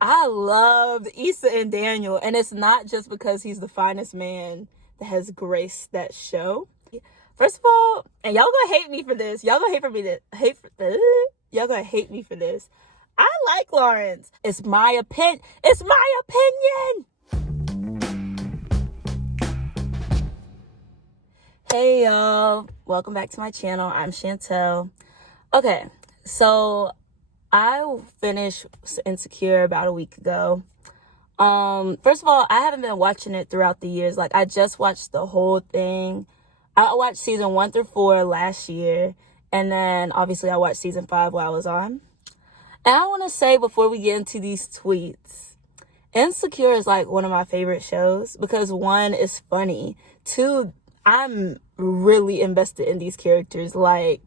I loved Issa and Daniel, and it's not just because he's the finest man that has graced that show. First of all, and y'all gonna hate me for this. Y'all gonna y'all gonna hate me for this. I like Lawrence. It's my opinion. It's my opinion. Hey y'all, welcome back to my channel. I'm Chantel. Okay, so I finished Insecure about a week ago. First of all, I haven't been watching it throughout the years. Like, I just watched the whole thing. I watched season 1 through 4 last year, and then obviously I watched season 5 while I was on. And I want to say before we get into these tweets, Insecure is like one of my favorite shows because 1, it's funny. 2, I'm really invested in these characters. Like,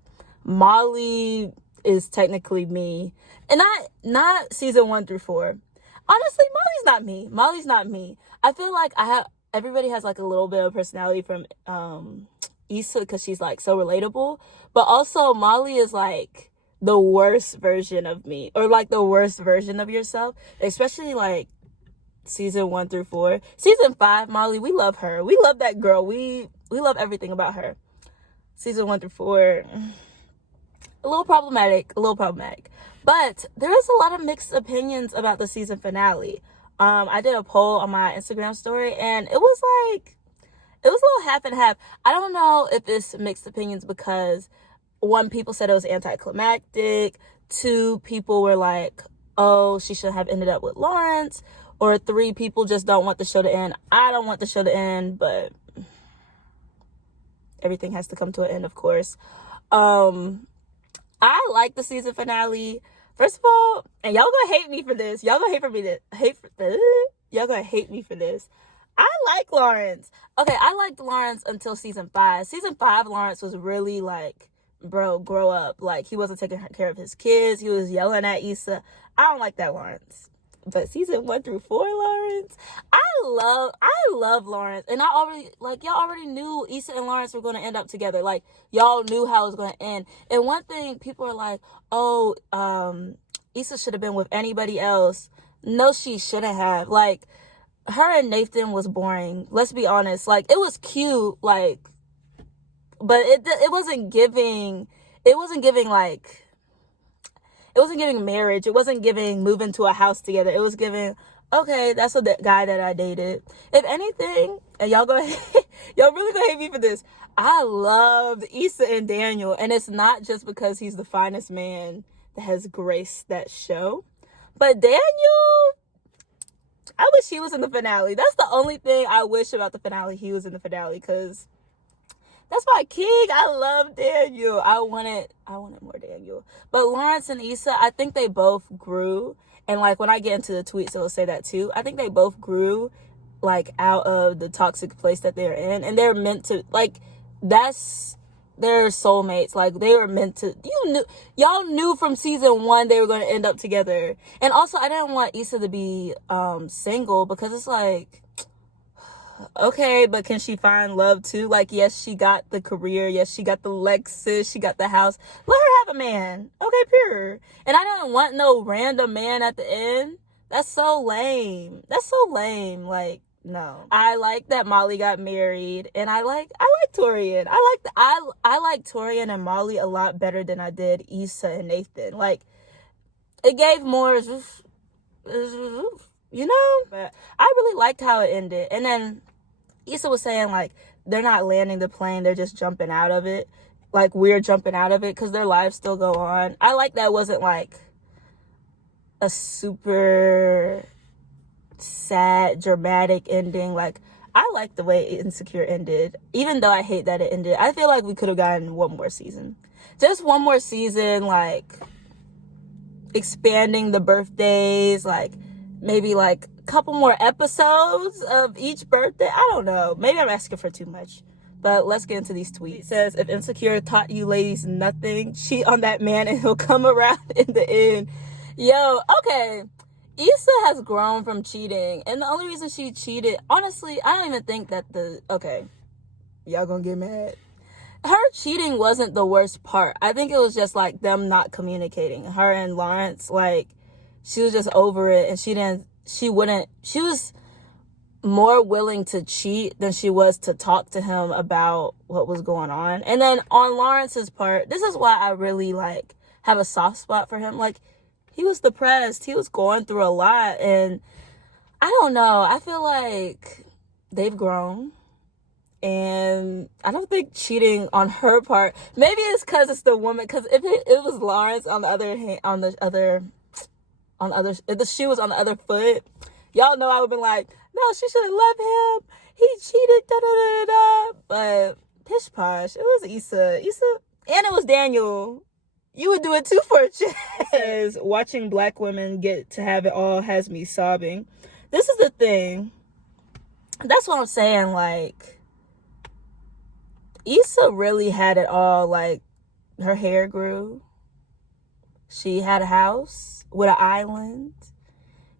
Molly is technically me, and not season 1 through 4. Honestly, Molly's not me. I feel like everybody has like a little bit of personality from Issa because she's like so relatable, but also Molly is like the worst version of me, or like the worst version of yourself, especially like season 1 through 4. Season 5, Molly, we love her. We love that girl. We love everything about her. Season 1 through 4, a little problematic. But there is a lot of mixed opinions about the season finale. I did a poll on my Instagram story, and it was a little half and half. I don't know if it's mixed opinions because 1, people said it was anticlimactic. 2, people were like, oh, she should have ended up with Lawrence. Or 3, people just don't want the show to end. I don't want the show to end, but everything has to come to an end, of course. I like the season finale. First of all, and y'all gonna hate me for this. Y'all gonna hate me for this. I like Lawrence. Okay, I liked Lawrence until season 5. Season 5, Lawrence was really like, bro, grow up. Like, he wasn't taking care of his kids. He was yelling at Issa. I don't like that Lawrence. But season 1 through 4, Lawrence, I love Lawrence. And y'all already knew Issa and Lawrence were going to end up together. Like, y'all knew how it was going to end. And one thing, people are like, oh, Issa should have been with anybody else. No, she shouldn't have. Like, her and Nathan was boring. Let's be honest. Like, it was cute, like, but it wasn't giving marriage. It wasn't giving move into a house together. It was giving, okay, that's the guy that I dated. If anything, and y'all really gonna hate me for this, I loved Issa and Daniel, and it's not just because he's the finest man that has graced that show, but Daniel, I wish he was in the finale. That's the only thing I wish about the finale. He was in the finale, because that's my king. I love Daniel. I wanted more Daniel. But Lawrence and Issa, I think they both grew. And like, when I get into the tweets, it will say that too. I think they both grew like out of the toxic place that they're in. And they're meant to, like, that's their soulmates. Like, they were meant to, y'all knew from season 1 they were going to end up together. And also, I didn't want Issa to be single, because it's like, okay, but can she find love too? Like, yes, she got the career. Yes, she got the Lexus. She got the house. Let her have a man. Okay, pure. And I don't want no random man at the end. That's so lame. Like, no. I like that Molly got married, and I like Torian. I like Torian and Molly a lot better than I did Issa and Nathan. Like, it gave more, you know? But I really liked how it ended. And then Issa was saying, like, they're not landing the plane, they're just jumping out of it. Like, we're jumping out of it because their lives still go on. I like that it wasn't, like, a super sad, dramatic ending. Like, I like the way Insecure ended. Even though I hate that it ended, I feel like we could have gotten one more season. Just one more season, like, expanding the birthdays, like, maybe, like, couple more episodes of each birthday. I don't know. Maybe I'm asking for too much. But let's get into these tweets. It says, if Insecure taught you ladies nothing, cheat on that man and he'll come around in the end. Yo, okay. Issa has grown from cheating. And the only reason she cheated, honestly, I don't even think that okay, y'all gonna get mad. Her cheating wasn't the worst part. I think it was just, like, them not communicating. Her and Lawrence, like, she was just over it, and she was more willing to cheat than she was to talk to him about what was going on. And then on Lawrence's part, this is why I really like have a soft spot for him. Like, he was depressed, he was going through a lot, and I don't know, I feel like they've grown, and I don't think cheating on her part, maybe it's because it's the woman, because if it was Lawrence on the other hand, if the shoe was on the other foot, y'all know I would have been like, no, she should have left him, he cheated, da da da da da. But pish posh, it was Issa, and it was Daniel. You would do it too for a check. Says, watching black women get to have it all has me sobbing. This is the thing. That's what I'm saying. Like, Issa really had it all. Like, her hair grew. She had a house with an island.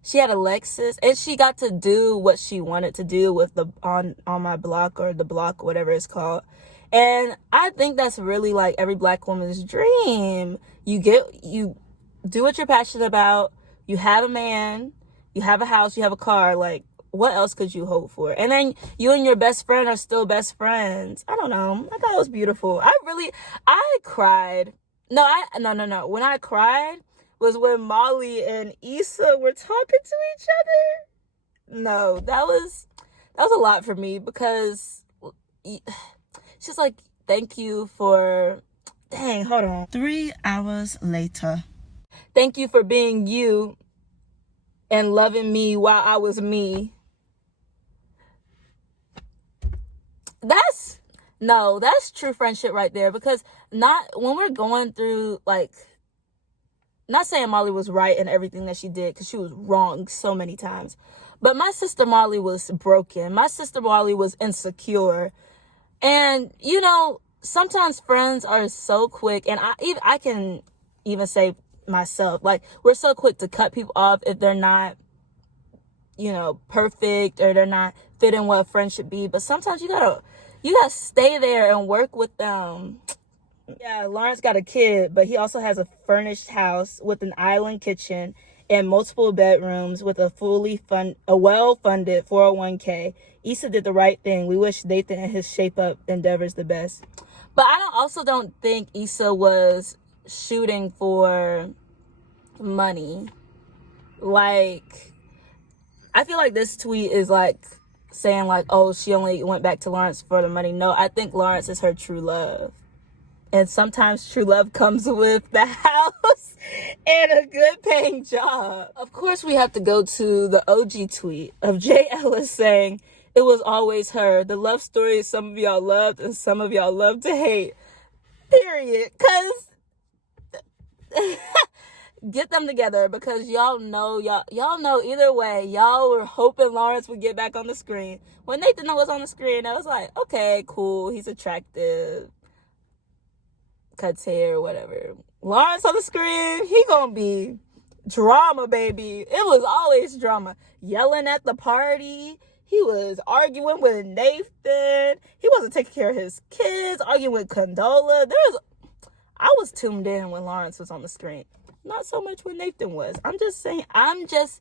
She had a Lexus, and she got to do what she wanted to do with the on my block, or the block, whatever it's called. And I think that's really like every black woman's dream. You do what you're passionate about. You have a man, you have a house, you have a car. Like, what else could you hope for? And then you and your best friend are still best friends. I don't know. I thought it was beautiful. I cried. No. When I cried was when Molly and Issa were talking to each other. No, that was a lot for me, because she's like, thank you for, dang, hold on. 3 hours later. Thank you for being you and loving me while I was me. That's true friendship right there, because when we're going through, like, not saying Molly was right in everything that she did, because she was wrong so many times, but my sister Molly was broken. My sister Molly was insecure. And, you know, sometimes friends are so quick, and I can even say myself, like, we're so quick to cut people off if they're not, you know, perfect, or they're not fitting what a friend should be. But sometimes you gotta stay there and work with them. Yeah, Lawrence got a kid, but he also has a furnished house with an island kitchen and multiple bedrooms with a well-funded 401k. Issa did the right thing. We wish Nathan and his shape up endeavors the best. But I also don't think Issa was shooting for money. Like, I feel like this tweet is like saying like, oh, she only went back to Lawrence for the money. No, I think Lawrence is her true love. And sometimes true love comes with the house and a good paying job. Of course, we have to go to the OG tweet of Jay Ellis saying, it was always her. The love story some of y'all loved and some of y'all love to hate. Period. Because get them together, because y'all know either way, y'all were hoping Lawrence would get back on the screen. When Nathan was on the screen, I was like, okay, cool, he's attractive, cuts hair, whatever. Lawrence on the screen, he gonna be drama, baby. It was always drama. Yelling at the party. He was arguing with Nathan. He wasn't taking care of his kids, arguing with Condola. I was tuned in when Lawrence was on the screen. Not so much when Nathan was. I'm just saying, it's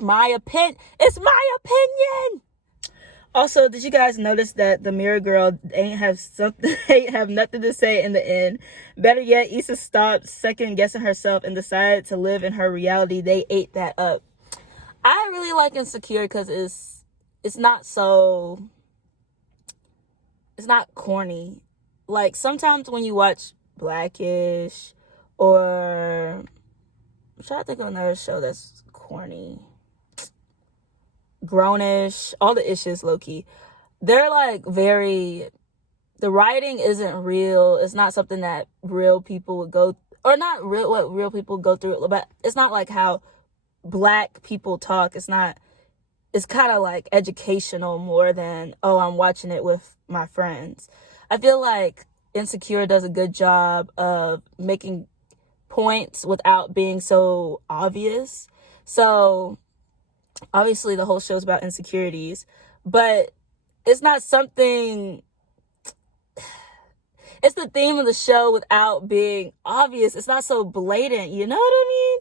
my opinion. It's my opinion. Also, did you guys notice that the mirror girl ain't have nothing to say in the end? Better yet, Issa stopped second guessing herself and decided to live in her reality. They ate that up. I really like Insecure because it's not corny. Like, sometimes when you watch Blackish, or I'm trying to think of another show that's corny, Grownish, all the issues, low-key, they're like the writing isn't real. It's not something that real people would go, or not real what real people go through, but it's not like how Black people talk. It's kind of like educational more than, oh, I'm watching it with my friends. I feel like Insecure does a good job of making points without being so obvious. So obviously the whole show's about insecurities, but it's not it's the theme of the show without being obvious. It's not so blatant, you know what I mean?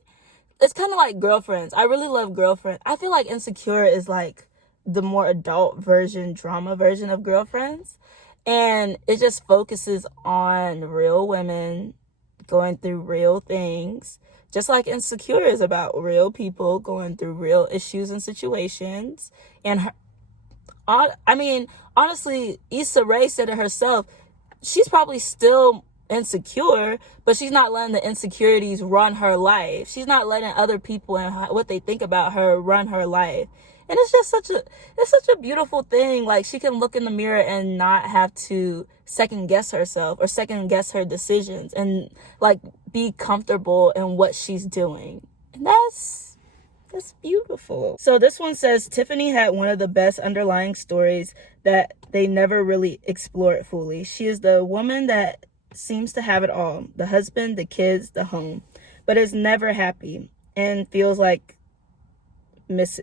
It's kind of like Girlfriends. I really love Girlfriends. I feel like Insecure is like the more adult version, drama version of Girlfriends. And it just focuses on real women going through real things. Just like Insecure is about real people going through real issues and situations. And honestly, Issa Rae said it herself. She's probably still insecure, but she's not letting the insecurities run her life. She's not letting other people and what they think about her run her life. And it's just such a beautiful thing. Like, she can look in the mirror and not have to second guess herself or second guess her decisions, and like be comfortable in what she's doing. And that's beautiful. So this one says, Tiffany had one of the best underlying stories that they never really explored fully. She is the woman that seems to have it all: the husband, the kids, the home, but is never happy and feels like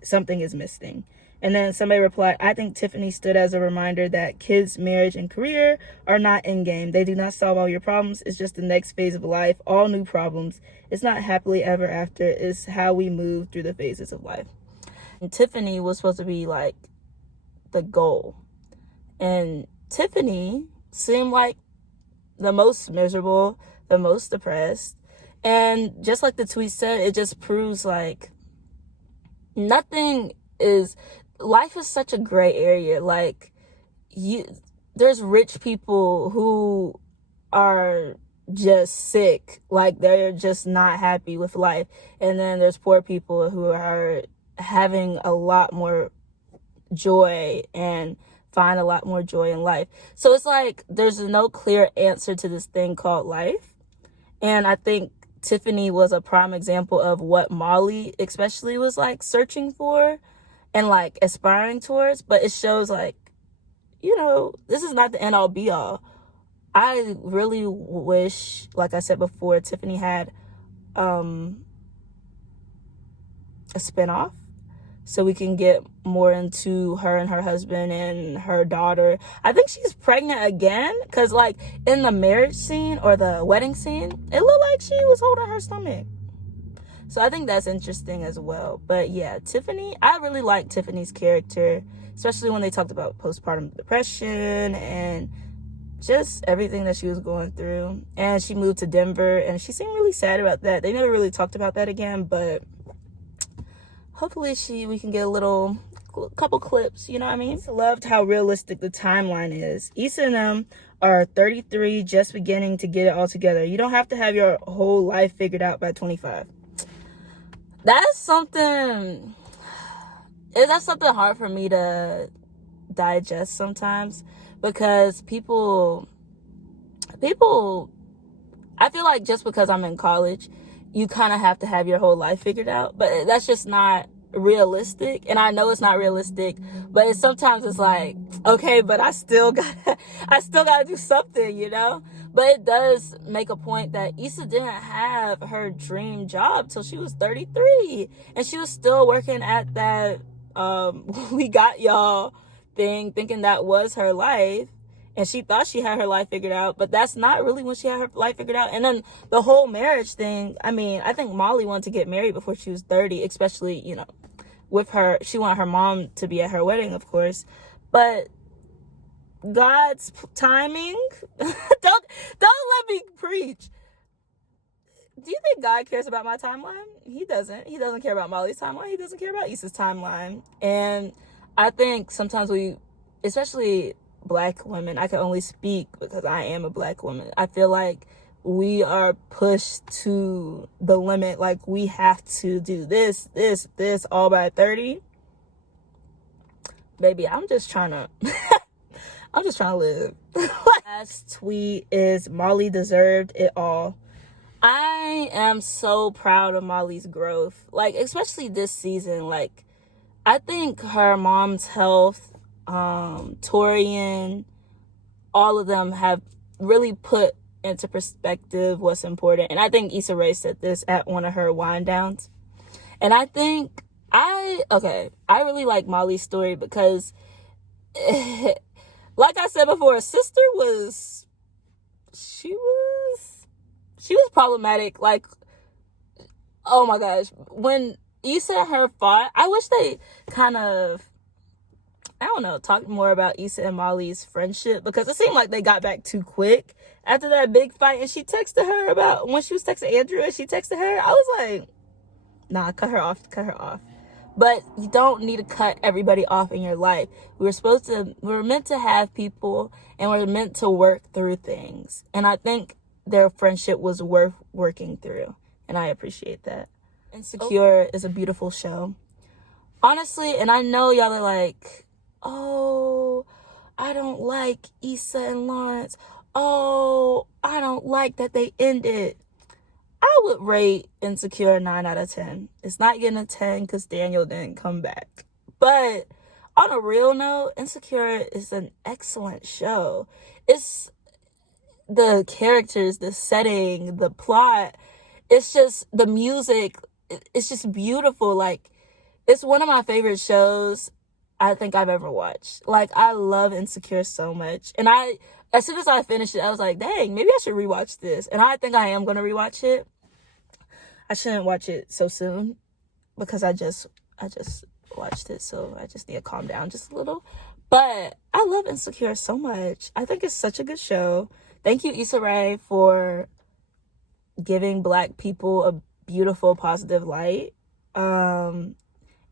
something is missing. And then somebody replied, I think Tiffany stood as a reminder that kids, marriage, and career are not end game. They do not solve all your problems. It's just the next phase of life, all new problems. It's not happily ever after. It's how we move through the phases of life. And Tiffany was supposed to be like the goal. And Tiffany seemed like the most miserable, the most depressed. And just like the tweet said, it just proves like life is such a gray area. Like, there's rich people who are just sick, like they're just not happy with life, and then there's poor people who are having a lot more joy and find a lot more joy in life. So it's like there's no clear answer to this thing called life. And I think Tiffany was a prime example of what Molly especially was like searching for and like aspiring towards. But it shows like, this is not the end all be all. I really wish, like I said before, Tiffany had a spinoff so we can get more into her and her husband and her daughter. I think she's pregnant again, because like in the marriage scene or the wedding scene, it looked like she was holding her stomach. So I think that's interesting as well. But yeah, Tiffany, I really like Tiffany's character, especially when they talked about postpartum depression and just everything that she was going through. And she moved to Denver and she seemed really sad about that. They never really talked about that again, but hopefully we can get a couple clips, you know what I mean? I loved how realistic the timeline is. Issa and them are 33, just beginning to get it all together. You don't have to have your whole life figured out by 25. That's something hard for me to digest sometimes, because people, I feel like just because I'm in college, you kind of have to have your whole life figured out, but that's just not realistic. And I know it's not realistic, but sometimes it's like, okay, but I still gotta do something, But it does make a point that Issa didn't have her dream job till she was 33, and she was still working at that we got y'all thing, thinking that was her life. And she thought she had her life figured out, but that's not really when she had her life figured out. And then the whole marriage thing, I think Molly wanted to get married before she was 30, especially, with her. She wanted her mom to be at her wedding, of course. But God's timing, don't let me preach. Do you think God cares about my timeline? He doesn't. He doesn't care about Molly's timeline. He doesn't care about Issa's timeline. And I think sometimes we, especially Black women, I can only speak because I am a Black woman, I feel like we are pushed to the limit. Like, we have to do this all by 30. Baby, I'm just trying to live. Last tweet is, Molly deserved it all. I am so proud of Molly's growth, like, especially this season. Like, I think her mom's health, Torian, all of them have really put into perspective what's important. And I think Issa Rae said this at one of her wind downs. And I think I really like Molly's story because like I said before, sister was she was problematic. Like, oh my gosh, when Issa and her fought, I wish they kind of, I don't know, talked more about Issa and Molly's friendship, because it seemed like they got back too quick after that big fight. And she texted her about, when she was texting Andrew and she texted her, I was like, nah, cut her off. But you don't need to cut everybody off in your life. We were meant to have people, and we're meant to work through things. And I think their friendship was worth working through, and I appreciate that. Insecure is a beautiful show. Honestly, and I know y'all are like, oh, I don't like Issa and Lawrence. Oh, I don't like that they ended. I would rate Insecure a 9 out of 10. It's not getting a 10 because Daniel didn't come back. But on a real note, Insecure is an excellent show. It's the characters, the setting, the plot. It's just the music. It's just beautiful. Like, it's one of my favorite shows I think I've ever watched. Like, I love Insecure so much. And as soon as I finished it, I was like, dang, maybe I should rewatch this. And I think I am going to rewatch it. I shouldn't watch it so soon because I just watched it, so I just need to calm down just a little. But I love Insecure so much. I think it's such a good show. Thank you, issarae, for giving Black people a beautiful, positive light. And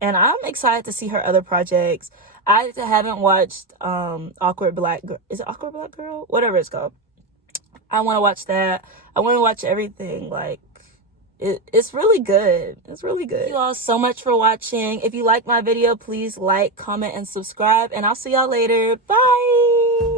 I'm excited to see her other projects. I haven't watched Awkward Black Girl. Is it Awkward Black Girl? Whatever it's called. I want to watch that. I want to watch everything. Like, it's really good. It's really good. Thank you all so much for watching. If you like my video, please like, comment, and subscribe. And I'll see y'all later. Bye.